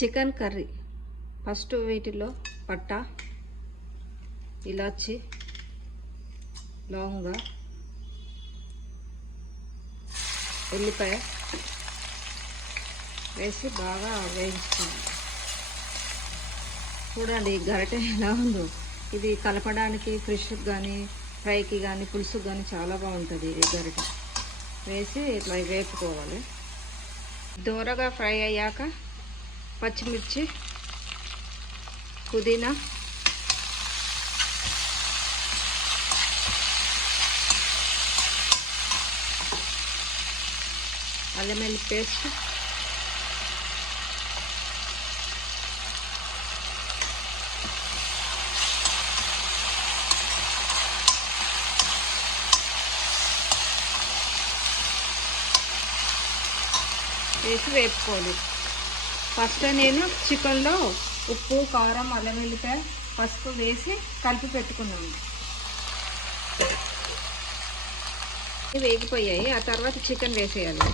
Chicken curry first వీటిలో పట్టా, ఇలాచి, లవంగ, ఉల్లిపాయ వేసి బాగా వేయించుకోవాలి. చూడండి గరిటె ఎలా ఉందో. ఇది కలపడానికి ఫిష్కి కానీ ఫ్రైకి కానీ పులుసుకి కానీ చాలా బాగుంటుంది. ఈ గరిటె వేసి ఇట్లా వేపుకోవాలి. దూరగా ఫ్రై అయ్యాక పచ్చిమిర్చి, పుదీనా, అల్లం వెల్లుల్లి పేస్ట్, వేసి వేపుకోవాలి. ఫస్ట్ నేను చికెన్లో ఉప్పు, కారం, అల్లం వెల్లిపాయ, పసుపు వేసి కలిపి పెట్టుకున్నాము. వేగిపోయాయి. ఆ తర్వాత చికెన్ వేసేయాలి.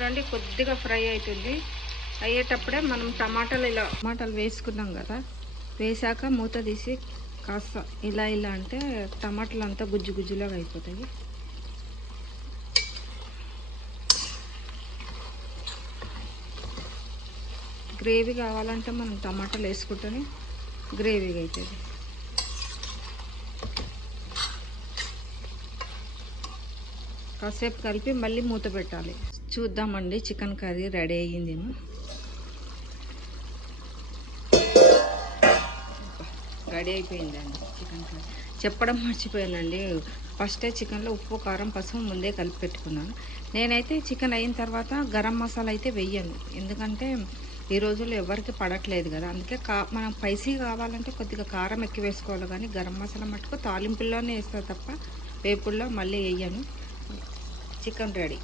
చూడండి కొద్దిగా ఫ్రై అవుతుంది. అయ్యేటప్పుడే మనం టమాటాలు వేసుకున్నాం కదా, వేసాక మూత తీసి కాస్త ఇలా అంటే టమాటాలు అంతా గుజ్జు గుజ్జులాగా అయిపోతాయి. గ్రేవీ కావాలంటే మనం టమాటాలు వేసుకుంటేనే గ్రేవీగా అవుతుంది. కాసేపు కలిపి మళ్ళీ మూత పెట్టాలి. చూద్దామండి, చికెన్ కర్రీ రెడీ అయ్యిందేమో. రెడీ అయిపోయిందండి చికెన్ కర్రీ. చెప్పడం మర్చిపోయానండి, ఫస్టే చికెన్లో ఉప్పు, కారం, పసుపు ముందే కలిపి పెట్టుకున్నాను. నేనైతే చికెన్ అయిన తర్వాత గరం మసాలా అయితే వెయ్యను, ఎందుకంటే ఈ రోజుల్లో ఎవరికి పడట్లేదు కదా. అందుకే మనం స్పైసీ కావాలంటే కొద్దిగా కారం ఎక్కువ వేసుకోవాలి, కానీ గరం మసాలా మట్టుకు తాలింపుల్లోనే వేస్తా తప్ప వేపుల్లో మళ్ళీ వేయను. Chicken ready.